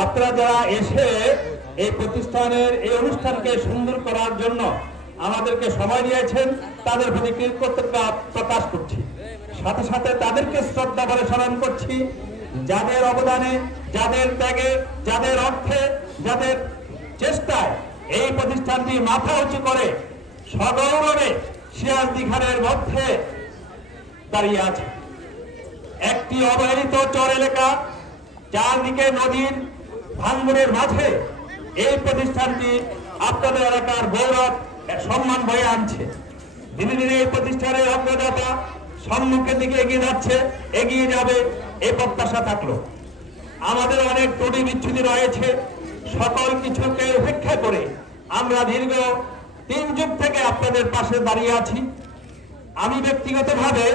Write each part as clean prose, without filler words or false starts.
আপনারা যারা এসে এই প্রতিষ্ঠানের এই অনুষ্ঠানকে সুন্দর করার জন্য আমাদেরকে সময় দিয়েছেন, তাদের প্রতি কৃতজ্ঞতা প্রকাশ করছি। সাথে সাথে তাদেরকে শ্রদ্ধা করে স্মরণ করছি, যাদের অবদানে, যাদের ত্যাগে, যাদের অর্থে, যাদের চেষ্টায় এই প্রতিষ্ঠানটি মাথা উঁচু করে সগৌরবে সিরাজদি খানের মধ্যে দাঁড়িয়ে আছে। একটি অবহেলিত চর এলাকা, চারদিকে নদীর ভাঙ্গনের মাঝে এই প্রতিষ্ঠানটি আপনাদের এলাকার গৌরব সম্মান বয়ে আনছে। দিনে দিনে এই প্রতিষ্ঠানের অগ্রযাত্রা সম্মুখের দিকে এগিয়ে যাচ্ছে, এগিয়ে যাবে এই প্রত্যাশা থাকলো। আমাদের অনেক ত্রুটি বিচ্ছুতি রয়েছে, সকল কিছুকে উপেক্ষা করে আমরা দীর্ঘ 3 যুগ থেকে আপনাদের পাশে দাঁড়িয়ে আছি। আমি ব্যক্তিগতভাবে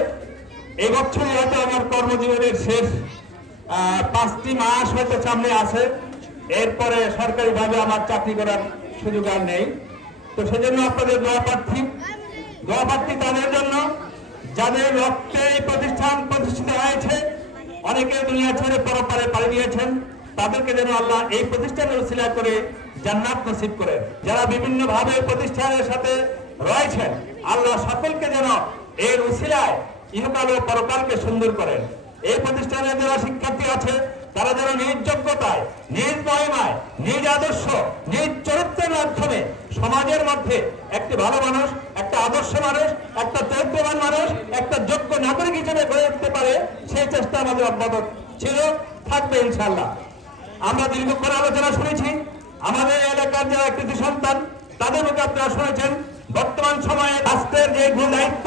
এই বছরই হয়তো আমার কর্মজীবনের শেষ 5টি মাস হয়তো সামনে আছে, এরপরে সরকারিভাবে আমার চাকরি করার সুযোগ আর নেই। তো সেজন্য আপনাদের দোয়া প্রার্থী তাদের জন্য যাদের রক্তে এই প্রতিষ্ঠান প্রতিষ্ঠিত হয়েছে, অনেকে দুনিয়া ছেড়ে পরপারে পাড়ি দিয়েছেন, তাদেরকে যেন আল্লাহ এই প্রতিষ্ঠানের উসিলা করে জান্নাত নসিব করেন। যারা বিভিন্ন ভাবে প্রতিষ্ঠানের সাথে রয়েছেন, আল্লাহ সকলকে যেন এর উসিলায় ইহকাল ও পরকালকে সুন্দর করেন। এই প্রতিষ্ঠানে যারা শিক্ষার্থী আছে, তারা যেন নিজ যোগ্যতায়, নিজ মহিমায়, নিজ আদর্শ, নিজ চরিত্রের মাধ্যমে সমাজের মধ্যে একটি ভালো মানুষ, একটা আদর্শ মানুষ, একটা চরিত্রবান মানুষ, একটা যোগ্য নাগরিক হিসেবে গড়ে উঠতে পারে, সেই চেষ্টা আমাদের অব্যাহত ছিল, থাকবে ইনশাআল্লাহ। আমরা দীর্ঘক্ষণ আলোচনা শুনেছি। আমাদের এলাকার যারা কৃতি সন্তান, তাদের মুখে আপনারা শুনেছেন বর্তমান সময়ে রাষ্ট্রের যে দায়িত্ব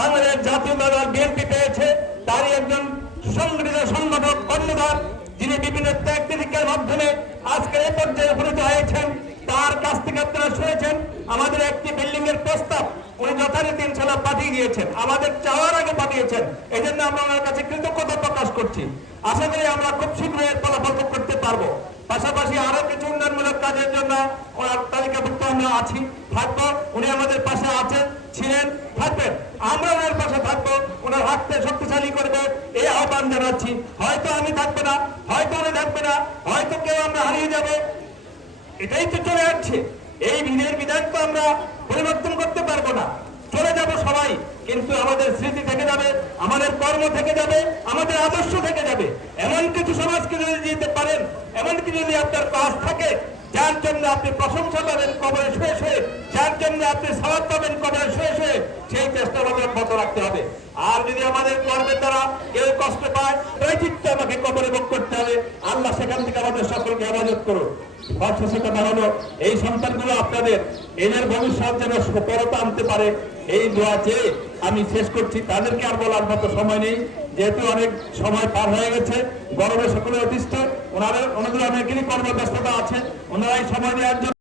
বাংলাদেশ জাতীয়তাবাদী বিএনপি পেয়েছে, তারই একজন সুসংগঠিত সংগঠক কর্ণধার, যিনি বিভিন্ন ত্যাগ তিতিক্ষার মাধ্যমে আজকের এই পর্যায়ে উপনীত হয়েছেন। তার কাছ থেকে আপনারা শুনেছেন আমাদের একটি বিল্ডিং এর প্রস্তাব উনি যথারীতি ইনশাআল্লাহ পাঠিয়ে দিয়েছেন, আমাদের চাওয়ার আগে পাঠিয়েছেন। এই জন্য আমরা ওনার কাছে কৃতজ্ঞতা প্রকাশ করছি। আশা করি আমরা খুব শীঘ্রই এর ফলাফল ভোগ করতে পারবো। পাশাপাশি আরো কিছু উন্নয়নমূলক কাজের জন্য ওনার তালিকাভুক্ত আমরা আছি, থাকবো। উনি আমাদের পাশে আছেন, ছিলেন, থাকবেন। আমরা ওনার পাশে থাকবো, ওনার হাতকে শক্তিশালী করবো, এই আহ্বান জানাচ্ছি। হয়তো আমি থাকবো না, হয়তো উনি থাকবে না, হয়তো কেউ আমরা হারিয়ে যাবো, এটাই তো চলে যাচ্ছে। এই বিধির বিধান তো আমরা পরিবর্তন করতে পারবো না, চলে যাব সবাই, কিন্তু আমাদের স্মৃতি থেকে যাবে, আমাদের কর্ম থেকে যাবে, আমাদের আদর্শ থেকে যাবে। এমন কিছু সমাজকে যদি দিতে পারেন, এমন কি যদি আপনার কাজ থাকে যার জন্য আপনি প্রশংসা পাবেন কবরে শুয়ে শুয়ে, যার জন্য আপনি সওয়াব পাবেন কবরে শুয়ে শুয়ে, সেই চেষ্টা আমাদের অব্যাহত রাখতে হবে। আর যদি আমাদের কর্মের দ্বারা কেউ কষ্ট পায়, ওই চিত্তে আমাকে কবরে ভোগ করতে হবে। আল্লাহ সেখান থেকে আমাদের সকলকে হেফাজত করুন। সবশেষে কথা হলো, এই সন্তানগুলো আপনাদের এদের ভবিষ্যৎ যেন সফলতা আনতে পারে, এই দোয়া চেয়ে আমি শেষ করছি। তাদেরকে আর বলার মতো সময় নেই, যেহেতু অনেক সময় পার হয়ে গেছে, গরমে সকলে অতিষ্ঠ, ওনাদের অনেকেরই কর্মব্যস্ততা আছে, ওনারা এই সময় দেওয়ার জন্য